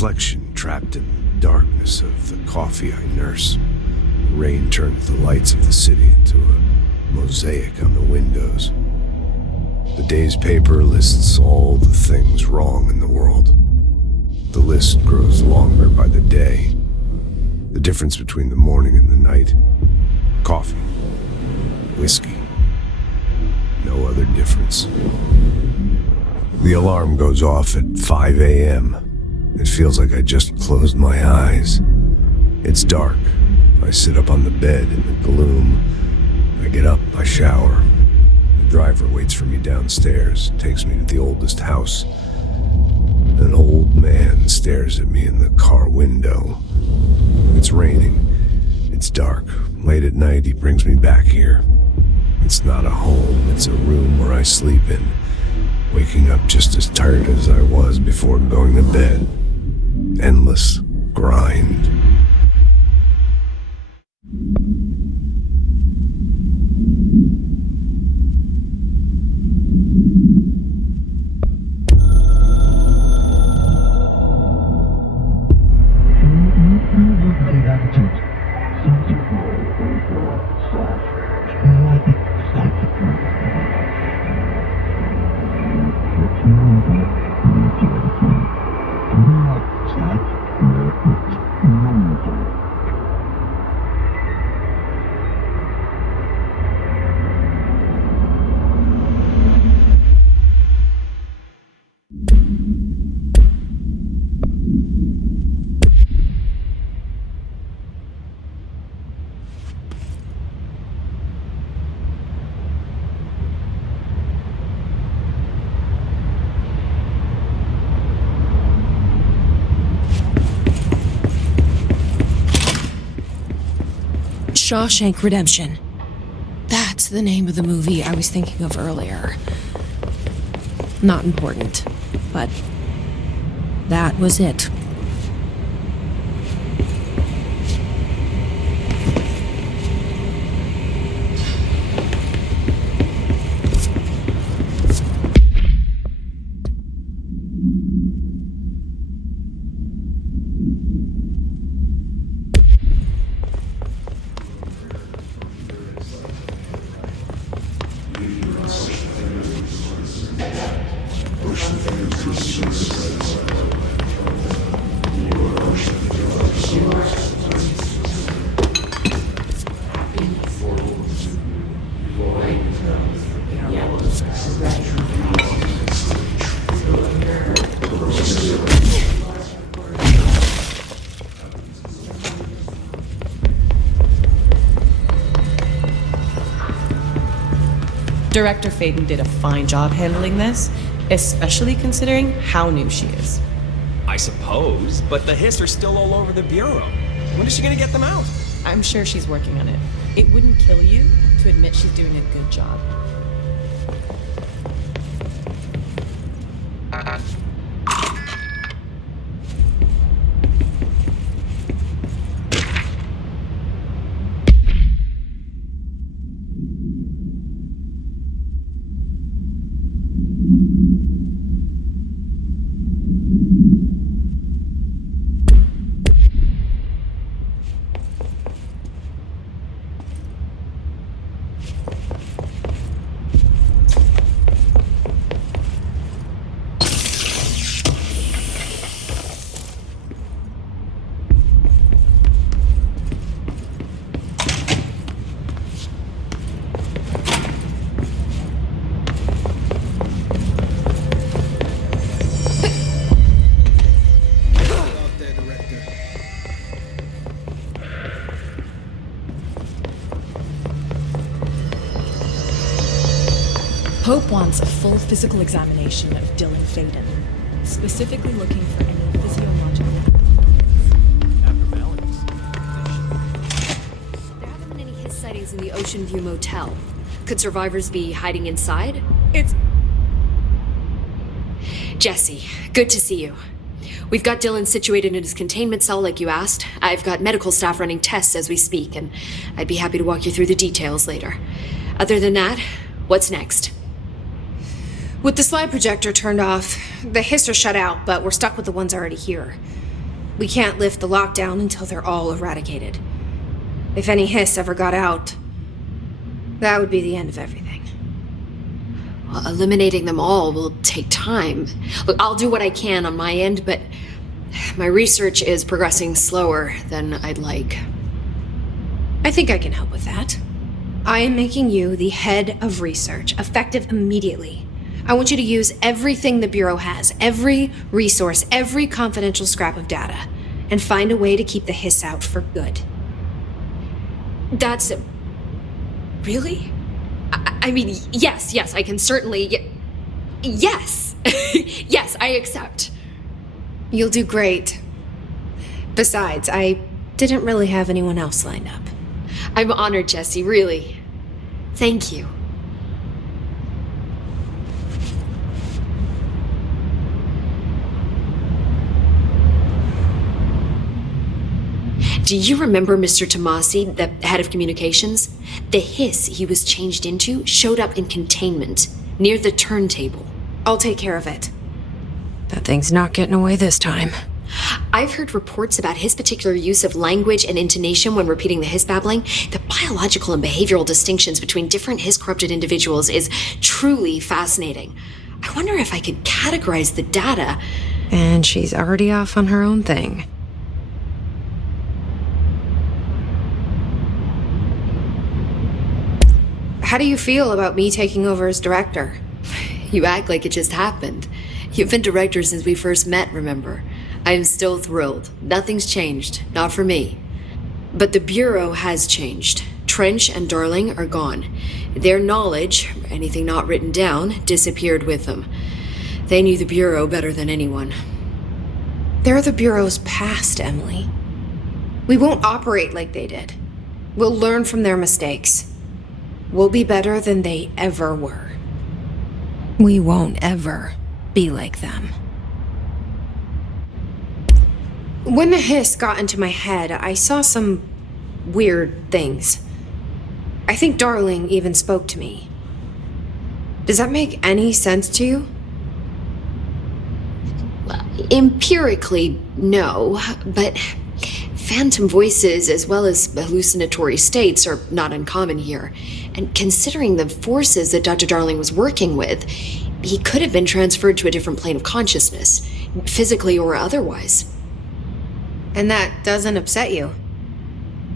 reflection trapped in the darkness of the coffee I nurse. The rain turns the lights of the city into a mosaic on the windows. The day's paper lists all the things wrong in the world. The list grows longer by the day. The difference between the morning and the night. Coffee. Whiskey. No other difference. The alarm goes off at 5 a.m. It feels like I just closed my eyes. It's dark. I sit up on the bed in the gloom. I get up, I shower. The driver waits for me downstairs, takes me to the oldest house. An old man stares at me in the car window. It's raining. It's dark. Late at night, he brings me back here. It's not a home, it's a room where I sleep in, waking up just as tired as I was before going to bed. Endless grind. Shawshank Redemption. That's the name of the movie I was thinking of earlier. Not important, but that was it. Director Faden did a fine job handling this, especially considering how new she is. I suppose, but the hiss are still all over the bureau. When is she gonna get them out? I'm sure she's working on it. It wouldn't kill you to admit she's doing a good job. Hope wants a full physical examination of Dylan Faden, specifically looking for any physiological abnormalities. There haven't been any hiss sightings in the Ocean View Motel. Could survivors be hiding inside? It's... Jesse, good to see you. We've got Dylan situated in his containment cell like you asked. I've got medical staff running tests as we speak, and I'd be happy to walk you through the details later. Other than that, what's next? With the slide projector turned off, the hiss are shut out, but we're stuck with the ones already here. We can't lift the lockdown until they're all eradicated. If any hiss ever got out, that would be the end of everything. Well, eliminating them all will take time. Look, I'll do what I can on my end, but my research is progressing slower than I'd like. I think I can help with that. I am making you the head of research, effective immediately. I want you to use everything the Bureau has, every resource, every confidential scrap of data, and find a way to keep the hiss out for good. That's... Really? I mean, yes, I can certainly... Yes! Yes, I accept. You'll do great. Besides, I didn't really have anyone else lined up. I'm honored, Jesse, really. Thank you. Do you remember Mr. Tomasi, the head of communications? The hiss he was changed into showed up in containment, near the turntable. I'll take care of it. That thing's not getting away this time. I've heard reports about his particular use of language and intonation when repeating the hiss babbling. The biological and behavioral distinctions between different hiss-corrupted individuals is truly fascinating. I wonder if I could categorize the data. And she's already off on her own thing. How do you feel about me taking over as director? You act like it just happened. You've been director since we first met, remember? I am still thrilled. Nothing's changed. Not for me. But the Bureau has changed. Trench and Darling are gone. Their knowledge, anything not written down, disappeared with them. They knew the Bureau better than anyone. They're the Bureau's past, Emily. We won't operate like they did. We'll learn from their mistakes. We'll be better than they ever were. We won't ever be like them. When the hiss got into my head, I saw some weird things. I think Darling even spoke to me. Does that make any sense to you? Empirically, no, but phantom voices as well as hallucinatory states are not uncommon here. And considering the forces that Dr. Darling was working with, he could have been transferred to a different plane of consciousness, physically or otherwise. And that doesn't upset you?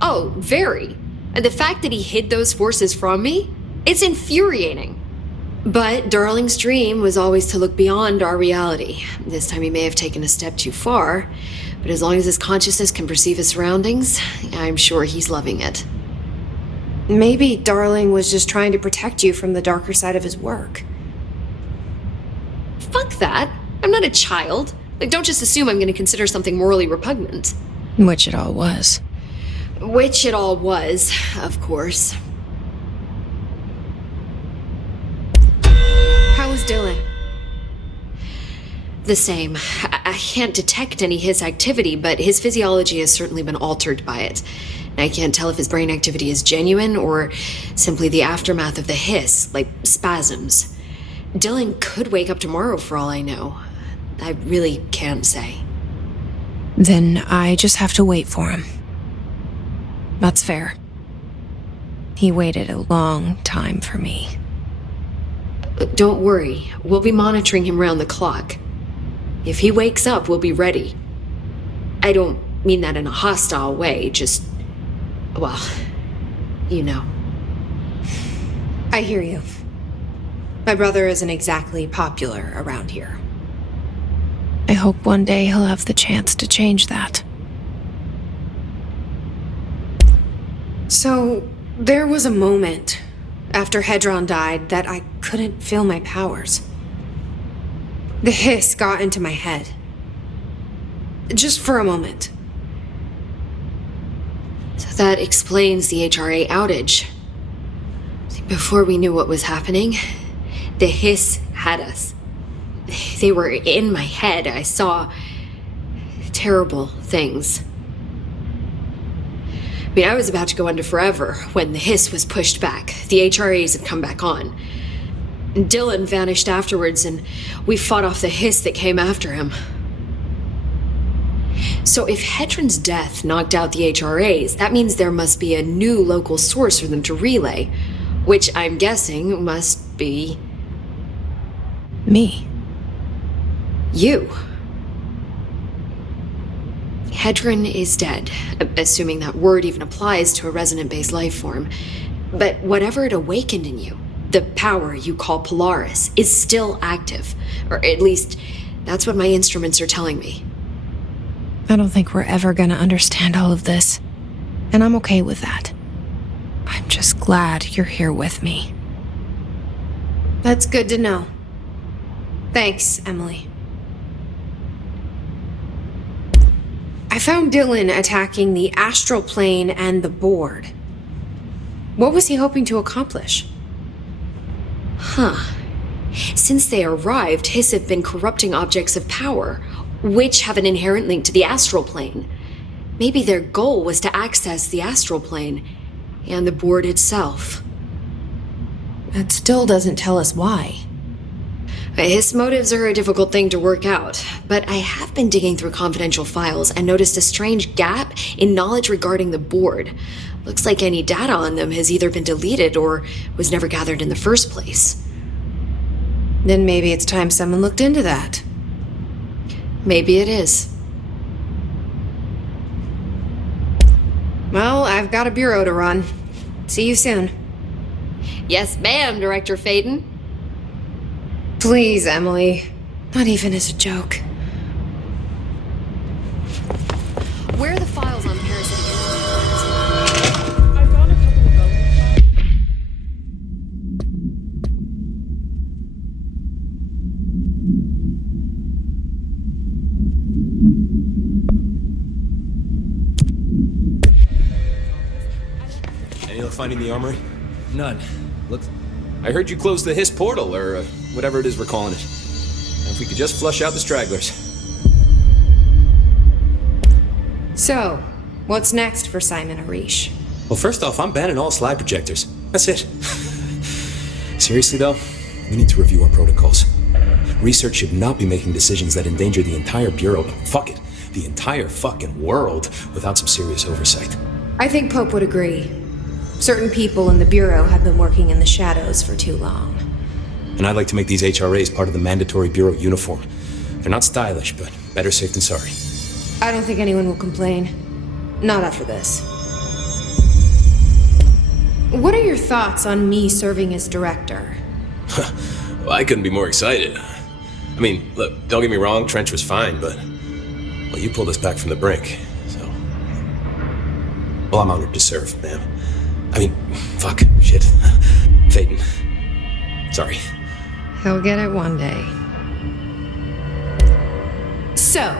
Oh, very. And the fact that he hid those forces from me, it's infuriating. But Darling's dream was always to look beyond our reality. This time he may have taken a step too far, but as long as his consciousness can perceive his surroundings, I'm sure he's loving it. Maybe Darling was just trying to protect you from the darker side of his work. Fuck that. I'm not a child. Like, don't just assume I'm going to consider something morally repugnant. Which it all was. Which it all was, of course. How was Dylan? The same. I can't detect any hiss activity, but his physiology has certainly been altered by it. I can't tell if his brain activity is genuine or simply the aftermath of the hiss, like spasms. Dylan could wake up tomorrow for all I know. I really can't say. Then I just have to wait for him. That's fair. He waited a long time for me. Don't worry. We'll be monitoring him round the clock. If he wakes up, we'll be ready. I don't mean that in a hostile way, just... well, you know. I hear you. My brother isn't exactly popular around here. I hope one day he'll have the chance to change that. So, there was a moment after Hedron died that I couldn't feel my powers. The hiss got into my head. Just for a moment. So that explains the HRA outage. Before we knew what was happening, the hiss had us. They were in my head. I saw terrible things. I mean, I was about to go under forever when the hiss was pushed back. The HRAs had come back on. Dylan vanished afterwards, and we fought off the hiss that came after him. So if Hedron's death knocked out the HRAs, that means there must be a new local source for them to relay, which I'm guessing must be Me. you. Hedron is dead, assuming that word even applies to a resonant-based life form. But whatever it awakened in you, the power you call Polaris, is still active. Or at least, that's what my instruments are telling me. I don't think we're ever gonna understand all of this. And I'm okay with that. I'm just glad you're here with me. That's good to know. Thanks, Emily. I found Dylan attacking the astral plane and the board. What was he hoping to accomplish? Since they arrived, Hiss have been corrupting objects of power, which have an inherent link to the astral plane. Maybe their goal was to access the astral plane and the board itself. That still doesn't tell us why. His motives are a difficult thing to work out, but I have been digging through confidential files and noticed a strange gap in knowledge regarding the board. Looks like any data on them has either been deleted or was never gathered in the first place. Then maybe it's time someone looked into that. Maybe it is. Well, I've got a bureau to run. See you soon. Yes, ma'am, Director Faden. Please, Emily. Not even as a joke. Where are the files on parasitic I found a couple of relevant files. Any luck finding the armory? None. Look, I heard you closed the Hiss portal, or whatever it is we're calling it. And if we could just flush out the stragglers. So, what's next for Simon Arish? Well, first off, I'm banning all slide projectors. That's it. Seriously, though, we need to review our protocols. Research should not be making decisions that endanger the entire Bureau, fuck it, the entire fucking world, without some serious oversight. I think Pope would agree. Certain people in the Bureau have been working in the shadows for too long. And I'd like to make these HRAs part of the mandatory Bureau uniform. They're not stylish, but better safe than sorry. I don't think anyone will complain. Not after this. What are your thoughts on me serving as director? Well, I couldn't be more excited. I mean, look, don't get me wrong, Trench was fine, but... well, you pulled us back from the brink, so... well, I'm honored to serve, ma'am. I mean, fuck, shit. Phaeton. Sorry. He'll get it one day. So,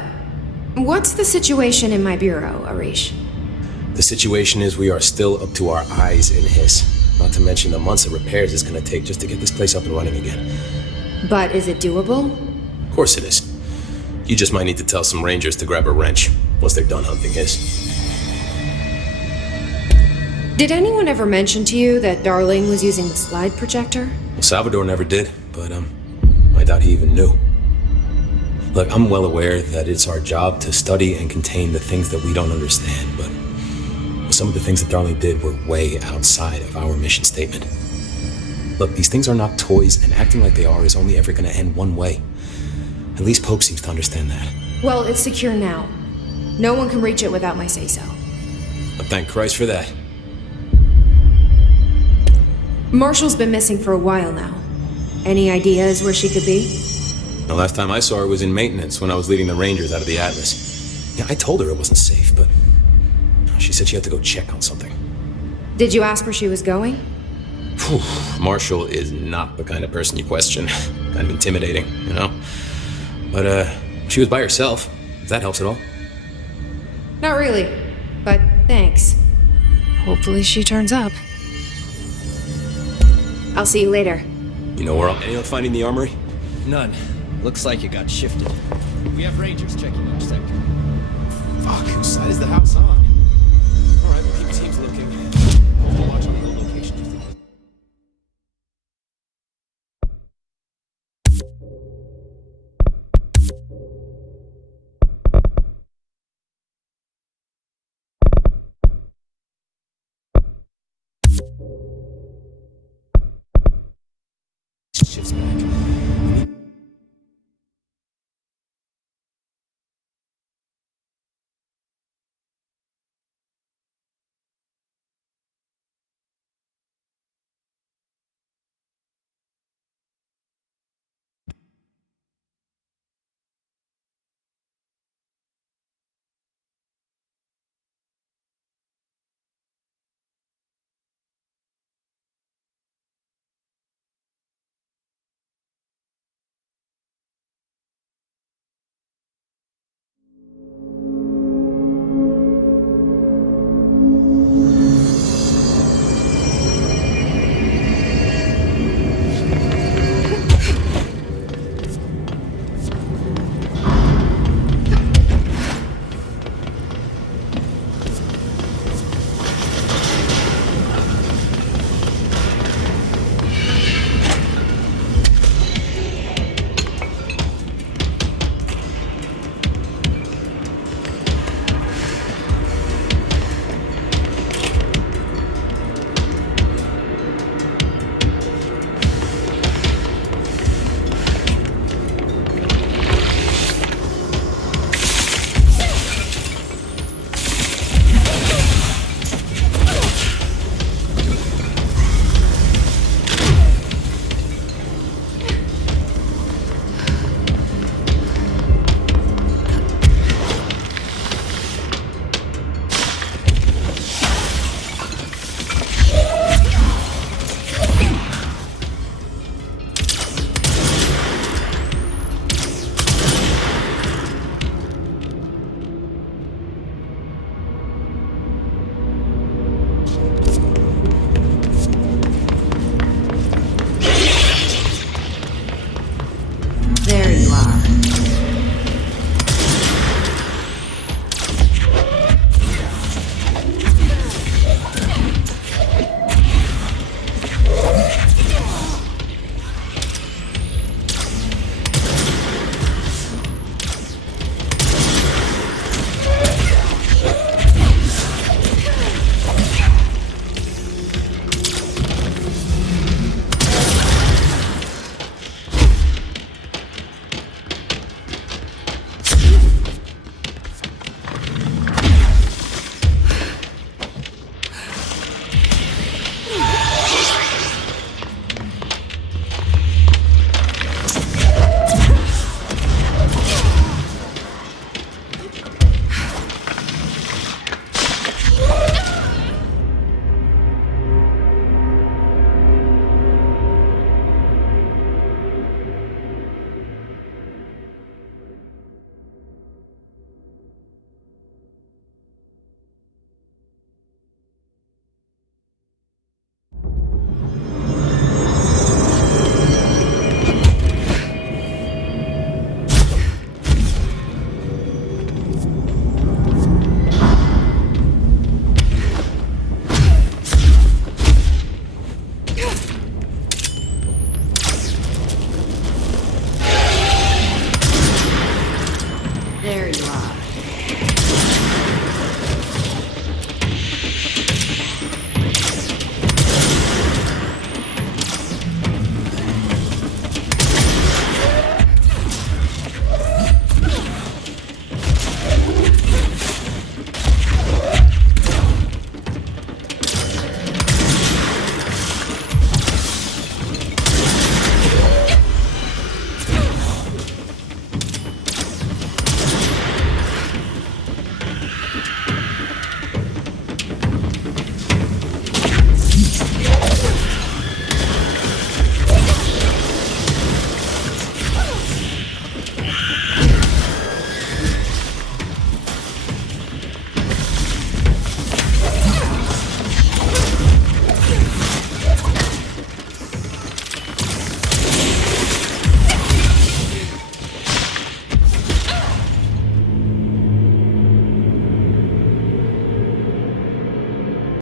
what's the situation in my bureau, Arish? The situation is we are still up to our eyes in Hiss. Not to mention the months of repairs it's gonna take just to get this place up and running again. But is it doable? Of course it is. You just might need to tell some rangers to grab a wrench once they're done hunting Hiss. Did anyone ever mention to you that Darling was using the slide projector? Well, Salvador never did, but I doubt he even knew. Look, I'm well aware that it's our job to study and contain the things that we don't understand, but some of the things that Darling did were way outside of our mission statement. Look, these things are not toys, and acting like they are is only ever going to end one way. At least Pope seems to understand that. Well, it's secure now. No one can reach it without my say-so. But thank Christ for that. Marshall's been missing for a while now. Any ideas where she could be? The last time I saw her was in maintenance when I was leading the Rangers out of the Atlas. Yeah, I told her it wasn't safe, but she said she had to go check on something. Did you ask where she was going? Whew, Marshall is not the kind of person you question. Kind of intimidating, you know? But, she was by herself, if that helps at all. Not really, but thanks. Hopefully she turns up. I'll see you later. You know where any luck finding the armory? None. Looks like it got shifted. We have rangers checking each sector. Fuck, whose side is the house on?